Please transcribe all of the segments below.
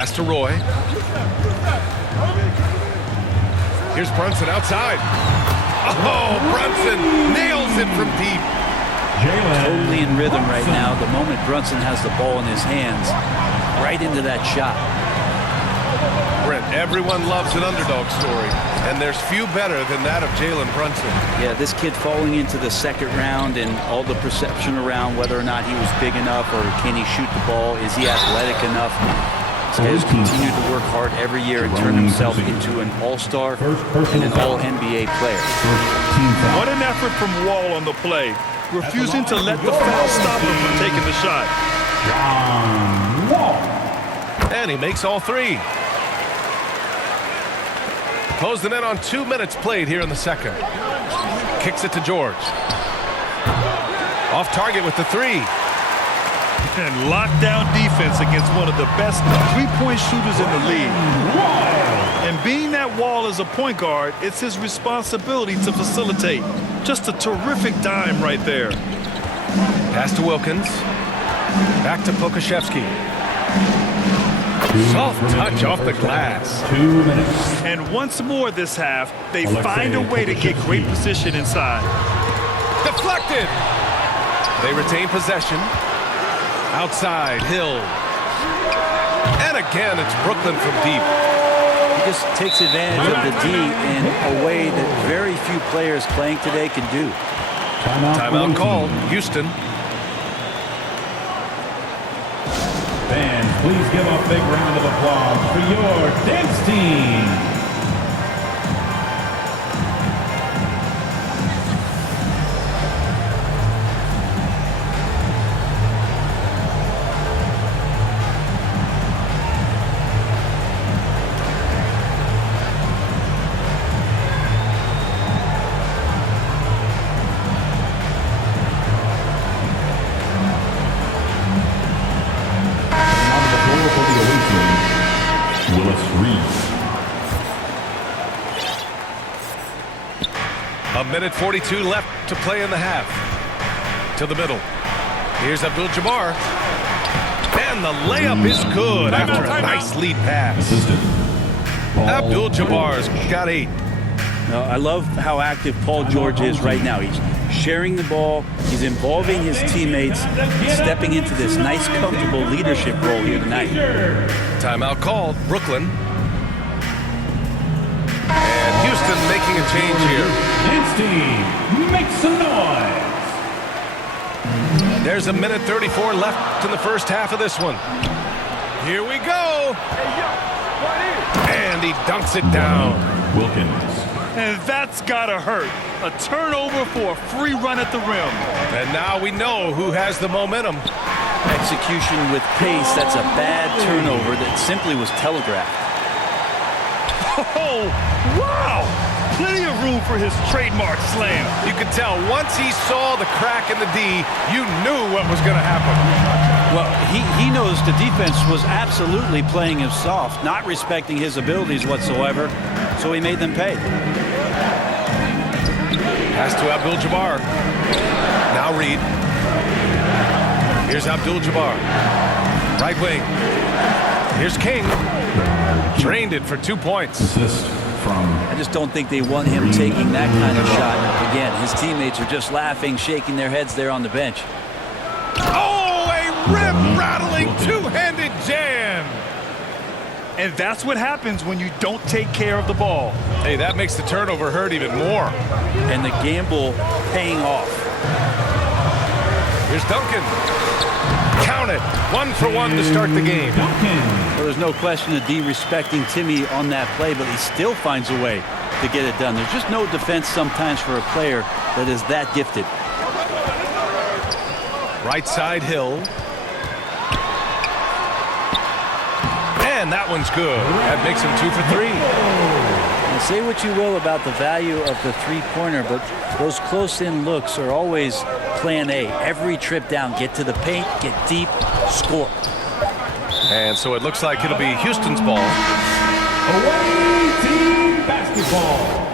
Pass to Roy. Here's Brunson outside. Oh, Brunson nails it from deep. Totally in rhythm right now. The moment Brunson has the ball in his hands, right into that shot. Brent, everyone loves an underdog story, and there's few better than that of Jalen Brunson. Yeah, this kid falling into the second round and all the perception around whether or not he was big enough or can he shoot the ball, is he athletic enough? This guy has continued to work hard every year and turn himself into an all-star and an all-NBA player. What an effort from Wall on the play, refusing to let the foul stop him from taking the shot. John Wall. And he makes all three. Closing in on 2 minutes played here in the second. Kicks it to George. Off target with the three. And lockdown defense against one of the best three-point shooters in the league. And being that Wall is a point guard, it's his responsibility to facilitate. Just a terrific dime right there. Pass to Wilkins. Back to Pokusevski. Soft touch off the glass. 2 minutes. And once more this half, they find a way to get great position inside. Deflected. They retain possession. Outside, Hill. And again, it's Brooklyn from deep. He just takes advantage of the D in a way that very few players playing today can do. Timeout called. Houston. Fans, please give a big round of applause for your dance team. A minute 42 left to play in the half. To the middle. Here's Abdul-Jabbar. And the layup is good after a nice lead pass. Abdul-Jabbar's got 8. I love how active Paul George is right now. He's sharing the ball. He's involving his teammates. He's stepping into this nice, comfortable leadership role here tonight. Timeout called. Brooklyn. And Houston making a change here. Dance team, make some noise. There's a minute 34 left in the first half of this one. Here we go. And he dunks it down. Wilkins. And that's gotta hurt. A turnover for a free run at the rim. And now we know who has the momentum. Execution with pace, that's a bad turnover that simply was telegraphed. Oh, wow! Plenty of room for his trademark slam. You could tell once he saw the crack in the D, you knew what was going to happen. Well, he knows the defense was absolutely playing him soft, not respecting his abilities whatsoever, so he made them pay. Pass to Abdul-Jabbar. Now Reed. Here's Abdul-Jabbar. Right wing. Here's King. Drained it for 2 points. Assist from. I just don't think they want him taking that kind of shot. Again, his teammates are just laughing, shaking their heads there on the bench. Oh, a rip-rattling two-handed jam. And that's what happens when you don't take care of the ball. Hey, that makes the turnover hurt even more. And the gamble paying off. Here's Duncan. Count it. 1 for 1 to start the game. Well, there's no question of D respecting Timmy on that play, but he still finds a way to get it done. There's just no defense sometimes for a player that is that gifted. Right side Hill. And that one's good. That makes him 2 for 3. And say what you will about the value of the three-pointer, but those close-in looks are always plan A. Every trip down, get to the paint, get deep, score. And so it looks like it'll be Houston's ball. Away team basketball.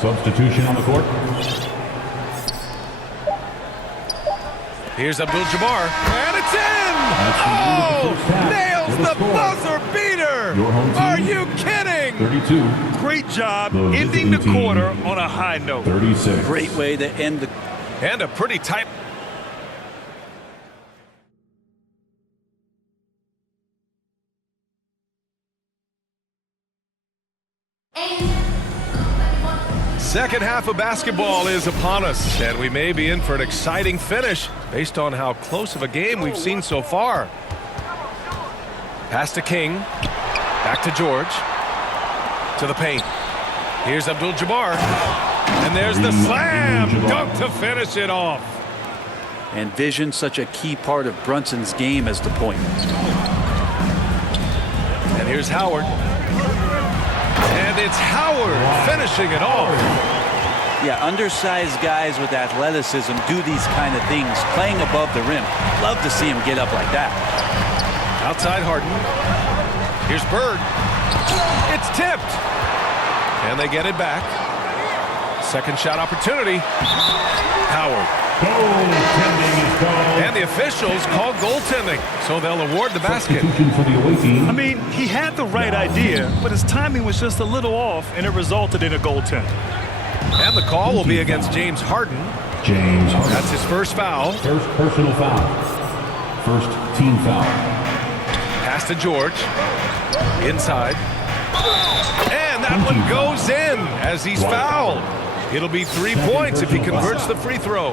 Substitution on the court. Here's Abdul-Jabbar. And It's in! Oh! Nails the buzzer beater! Your home team. Are you kidding? 32. Great job The ending the visiting team. quarter on a high note. 36. Great way to end the And a pretty tight. Second half of basketball is upon us, and we may be in for an exciting finish based on how close of a game we've seen so far. Pass to King. Back to George. To the paint. Here's Abdul-Jabbar. And there's the slam dunk to finish it off. and vision, such a key part of Brunson's game as the point. And here's Howard. And it's Howard finishing it off. Yeah, undersized guys with athleticism do these kind of things, playing above the rim. Love to see him get up like that. Outside Harden. Here's Bird. It's tipped. And they get it back. Second shot opportunity. Howard. Goaltending is called. And the officials call goaltending, so they'll award the basket. Substitution for the away team. I mean, he had the right idea, but his timing was just a little off, and it resulted in a goaltender. And the call will be against James Harden. James Harden. That's his first foul. First personal foul. First team foul. Pass to George. Inside. And that one goes in as he's fouled. It'll be 3 points if he converts the free throw.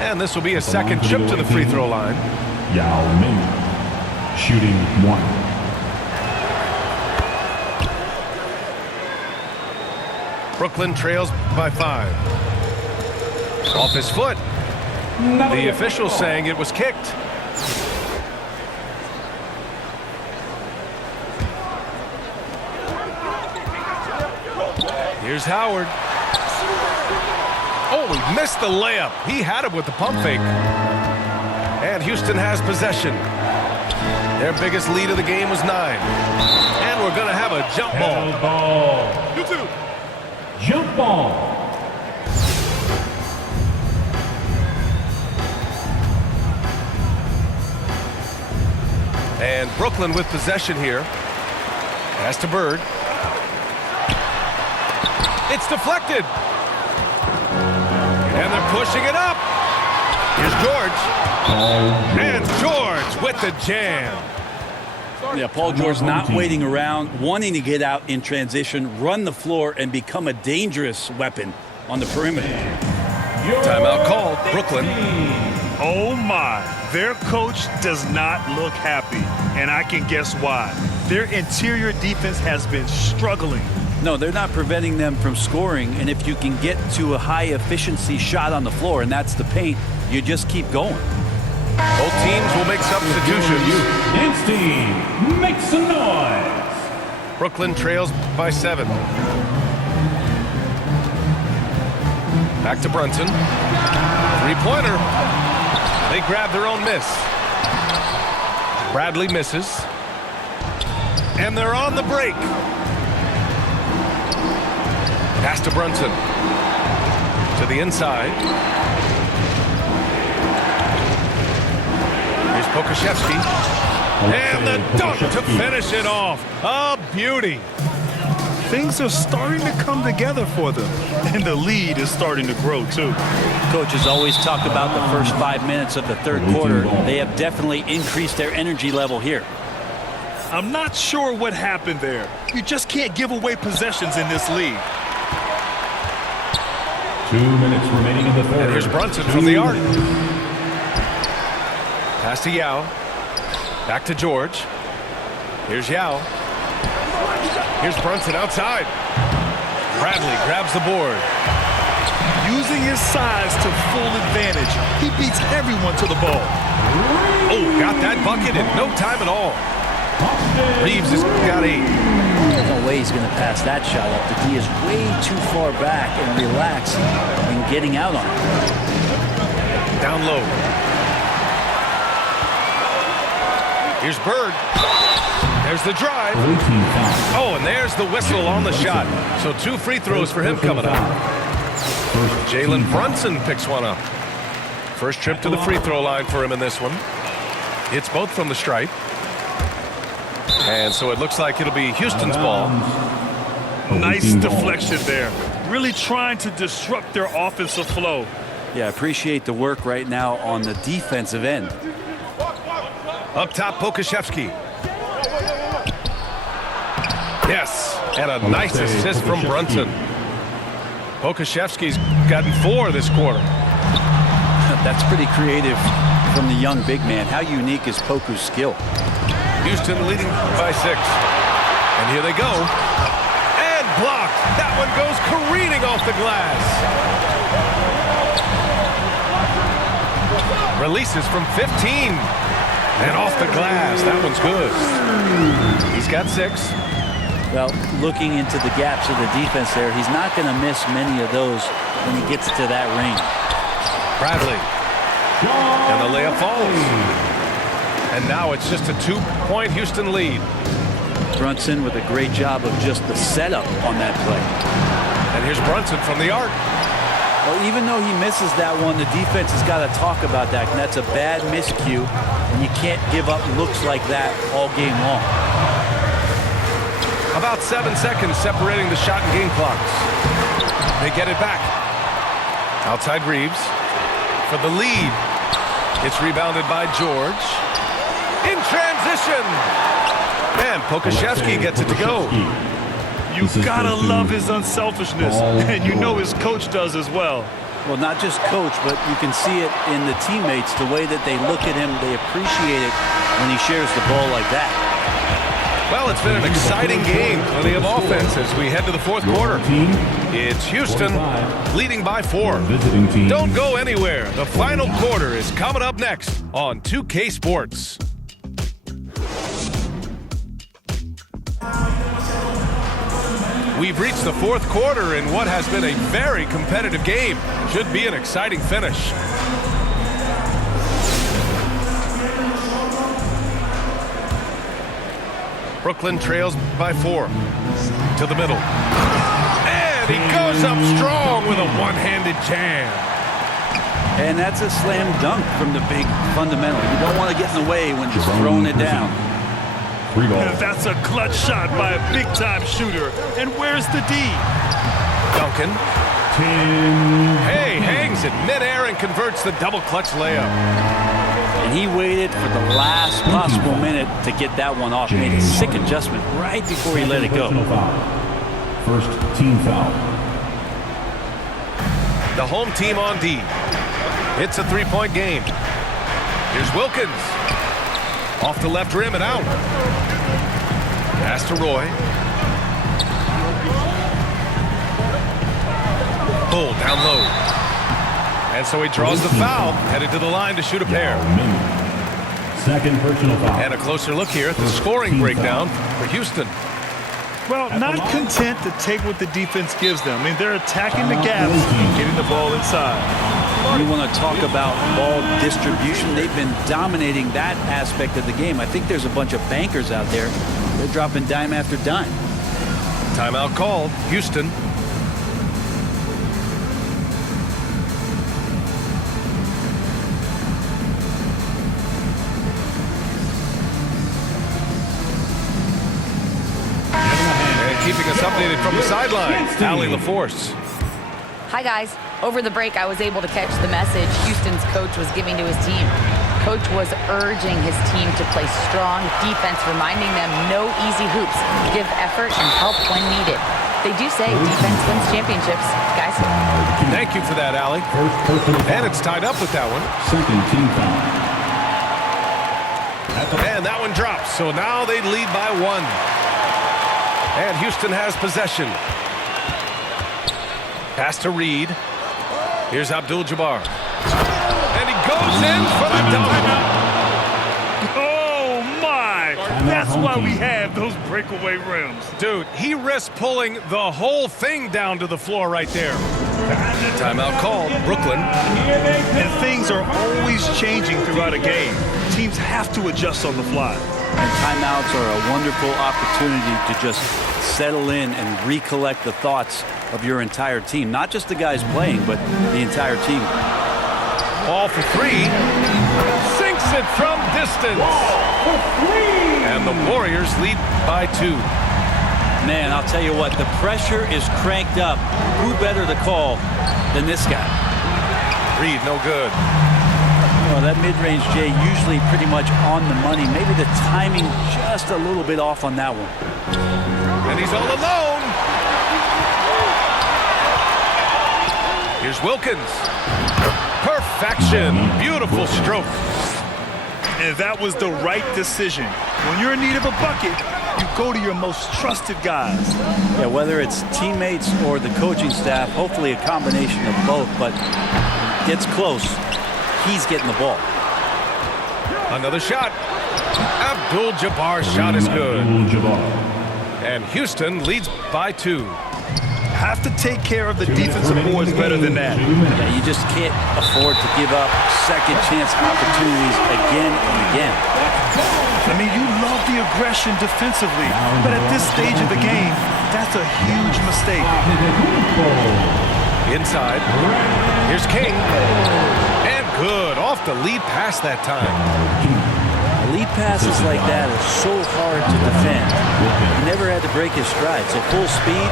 And this will be a second trip to the free throw line. Yao Ming. Shooting one. Brooklyn trails by 5. Off his foot. The official saying it was kicked. Here's Howard. Oh, he missed the layup. He had it with the pump fake. And Houston has possession. Their biggest lead of the game was 9. And we're going to have a jump ball. Hell ball. Jump ball. And Brooklyn with possession here. Pass to Bird. It's deflected. And they're pushing it up. Here's George. And George with the jam. Yeah, Paul George not waiting around, wanting to get out in transition, run the floor, and become a dangerous weapon on the perimeter. Timeout called. Brooklyn. Oh my, their coach does not look happy, and I can guess why. Their interior defense has been struggling. No, they're not preventing them from scoring, and if you can get to a high-efficiency shot on the floor, and that's the paint, you just keep going. Both teams will make substitutions. Dance team, make some noise. Brooklyn trails by 7. Back to Brunson. Three-pointer. They grab their own miss. Bradley misses. And they're on the break. Pass to Brunson. To the inside. Here's Pokusevski. And the dunk to finish it off. A beauty. Things are starting to come together for them, and the lead is starting to grow too. Coach has always talked about the first 5 minutes of the third quarter. They have definitely increased their energy level here. I'm not sure what happened there. You just can't give away possessions in this league. 2 minutes remaining in the third. And here's Brunson from the arc. Pass to Yao. Back to George. Here's Yao. Here's Brunson outside. Bradley grabs the board. Using his size to full advantage, he beats everyone to the ball. Oh, got that bucket in no time at all. Reeves has got 8. There's no way he's going to pass that shot up. The D is way too far back and relaxed in getting out on it. Down low. Here's Bird. There's the drive. Oh, and there's the whistle on the shot. So 2 free throws for him coming up. Jalen Brunson picks one up. First trip to the free throw line for him in this one. It's both from the stripe. And so it looks like it'll be Houston's ball. Nice deflection there. Really trying to disrupt their offensive flow. Yeah, appreciate the work right now on the defensive end. Up top, Pokusevski. Yes, and a nice assist from Brunson. Pokusevski's gotten 4 this quarter. That's pretty creative from the young big man. How unique is Poku's skill? Houston leading by 6. And here they go. And blocked. That one goes careening off the glass. Releases from 15. And off the glass. That one's good. He's got 6. Well, looking into the gaps of the defense there, he's not going to miss many of those when he gets to that range. Bradley. And the layup falls. And now it's just a 2-point Houston lead. Brunson with a great job of just the setup on that play. And here's Brunson from the arc. Well, even though he misses that one, the defense has got to talk about that. And that's a bad miscue. And you can't give up looks like that all game long. About 7 seconds separating the shot and game clocks. They get it back. Outside Reeves for the lead. It's rebounded by George. In transition. And Pokusevski gets it to go. You gotta love his unselfishness, and you know his coach does as well. Well, not just coach, but you can see it in the teammates, the way that they look at him. They appreciate it when he shares the ball like that. Well, it's been an exciting game. Plenty of offense as we head to the 4th quarter. It's Houston leading by 4. Don't go anywhere. The final quarter is coming up next on 2K Sports. We've reached the 4th quarter in what has been a very competitive game. Should be an exciting finish. Brooklyn trails by 4. To the middle. And he goes up strong with a one-handed jam. And that's a slam dunk from the big fundamental. You don't want to get in the way when he's throwing it down. That's a clutch shot by a big-time shooter. And where's the D? Duncan. Hey, hangs it midair and converts the double clutch layup. And he waited for the last possible minute to get that one off. Made a sick adjustment right before he let it go. First team foul. The home team on D. It's a 3-point game. Here's Wilkins. Off the left rim and out. Pass to Roy. Bull down low. And so he draws the foul, headed to the line to shoot a pair. Second personal foul. And a closer look here at the scoring breakdown for Houston. Well, not content to take what the defense gives them. I mean, they're attacking the gaps and getting the ball inside. You want to talk about ball distribution. They've been dominating that aspect of the game. I think there's a bunch of bankers out there. They're dropping dime after dime. Timeout called. Houston. And keeping us updated from the sideline, Allie LaForce. Hi, guys. Over the break, I was able to catch the message Houston's coach was giving to his team. Coach was urging his team to play strong defense, reminding them no easy hoops, give effort and help when needed. They do say defense wins championships, guys. Thank you for that, Allie. And it's tied up with that one. Second team foul. And that one drops, so now they lead by 1. And Houston has possession. Pass to Reed. Here's Abdul-Jabbar. And he goes in for the dunk. Oh, my! That's why we have those breakaway rims. Dude, he risked pulling the whole thing down to the floor right there. Timeout called. Brooklyn. And things are always changing throughout a game. Teams have to adjust on the fly. And timeouts are a wonderful opportunity to just settle in and recollect the thoughts of your entire team. Not just the guys playing, but the entire team. All for 3. Sinks it from distance. And the Warriors lead by 2. Man, I'll tell you what, the pressure is cranked up. Who better to call than this guy? Reed, no good. Well, that mid-range Jay usually pretty much on the money. Maybe the timing just a little bit off on that one. And he's all alone. Here's Wilkins. Perfection. Beautiful stroke. And that was the right decision. When you're in need of a bucket, you go to your most trusted guys. Yeah, whether it's teammates or the coaching staff, hopefully a combination of both, but gets close. He's getting the ball. Another shot. Abdul-Jabbar's shot is good. And Houston leads by 2. Have to take care of the defensive boards better than that. Yeah, you just can't afford to give up second chance opportunities again and again. I mean, you love the aggression defensively, but at this stage of the game, that's a huge mistake. Inside. Here's King. And good. Off the lead pass that time. Lead passes like that are so hard to defend. He never had to break his stride, so full speed,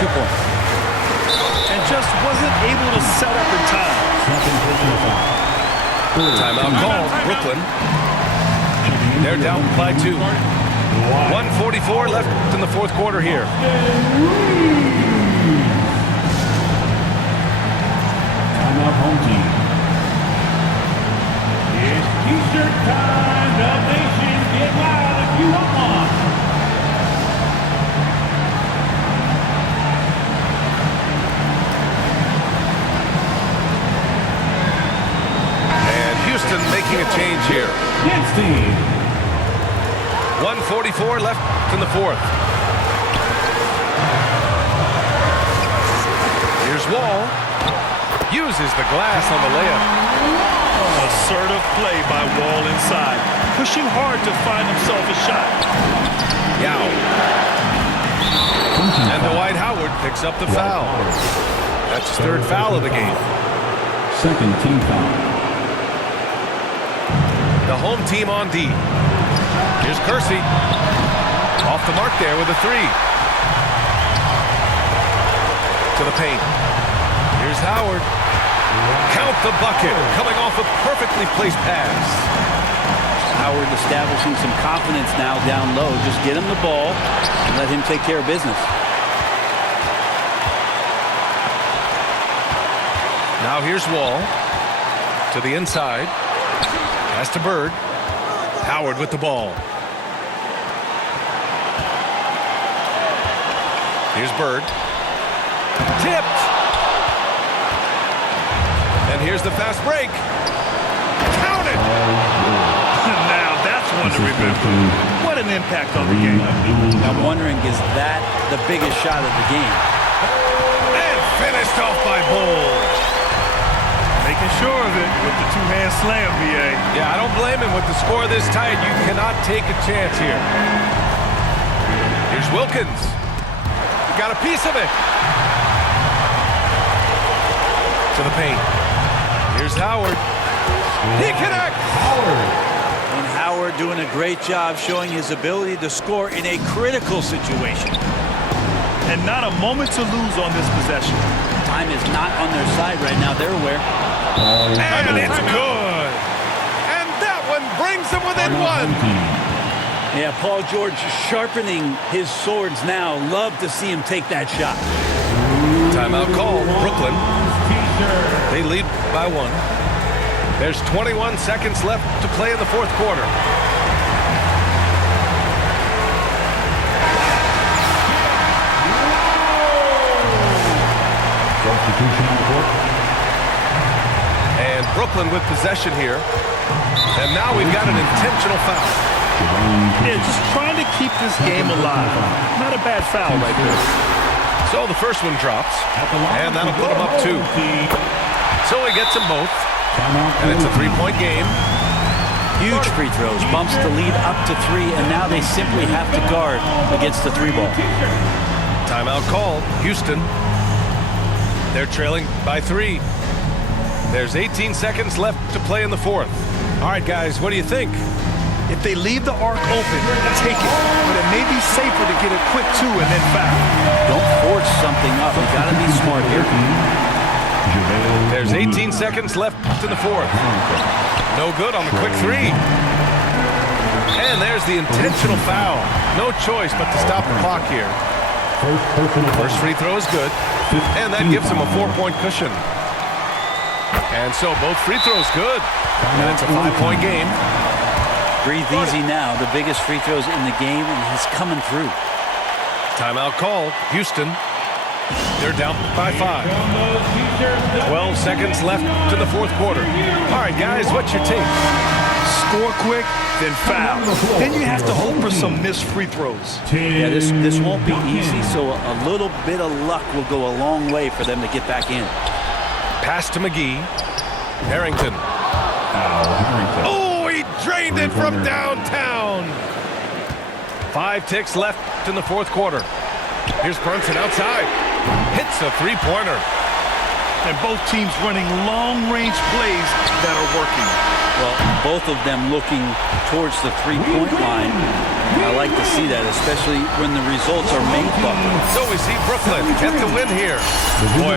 2 points. And just wasn't able to set up in time. Timeout called. Brooklyn. They're down by 2. 1:44 left in the fourth quarter here. Timeout home team. It's T-shirt time. The nation, get loud if you want one. And Houston making a change here. Dance team. 1:44 left in the fourth. Here's Wall. Uses the glass on the layup. Assertive play by Wall inside. Pushing hard to find himself a shot. Yao. And Dwight Howard picks up the foul. That's his 3rd foul of the game. Second team foul. The home team on D. Here's Kersey. Off the mark there with a 3. To the paint. Here's Howard. Count the bucket. Coming off a perfectly placed pass. Howard establishing some confidence now down low. Just get him the ball and let him take care of business. Now here's Wall. To the inside. Pass to Bird. Howard with the ball. Here's Bird. Tipped. And here's the fast break. Count it. Now that's one to remember. What an impact on the game. I'm wondering, is that the biggest shot of the game? And finished off by Bull. Making sure of it with the 2-hand slam, VA. Yeah, I don't blame him with the score this tight. You cannot take a chance here. Here's Wilkins. Got a piece of it. To the paint. Here's Howard. He connects. And Howard doing a great job showing his ability to score in a critical situation. And not a moment to lose on this possession. Time is not on their side right now. They're aware. And it's good. And that one brings them within 1. Yeah, Paul George sharpening his swords now. Love to see him take that shot. Timeout call. Brooklyn. They lead by 1. There's 21 seconds left to play in the fourth quarter. Substitution on the court. And Brooklyn with possession here. And now we've got an intentional foul. Yeah, just trying to keep this game alive. Not a bad foul right there. So the first one drops, and that'll put them up 2. So he gets them both, and it's a 3-point game. Huge free throws, bumps the lead up to 3, and now they simply have to guard against the 3-ball. Timeout called. Houston. They're trailing by 3. There's 18 seconds left to play in the fourth. All right, guys, what do you think? If they leave the arc open, take it. But it may be safer to get a quick 2 and then foul. Don't force something up. You got to be smart here. There's 18 seconds left in the fourth. No good on the quick 3. And there's the intentional foul. No choice but to stop the clock here. First free throw is good. And that gives him a 4-point cushion. And so both free throws good. And it's a 5-point game. Breathe easy now. The biggest free throws in the game, and he's coming through. Timeout called. Houston. They're down by 5. 12 seconds left to the fourth quarter. All right, guys, what's your take? Score quick, then foul. Then you have to hope for some missed free throws. Yeah, this won't be easy, so a little bit of luck will go a long way for them to get back in. Pass to McGee. Harrington. Oh, he drained it from downtown. 5 ticks left in the fourth quarter. Here's Brunson outside. Hits a three-pointer. And both teams running long-range plays that are working. Well, both of them looking towards the three-point line. I like to see that, especially when the results are made bucket. So we see Brooklyn get the win here. Boy.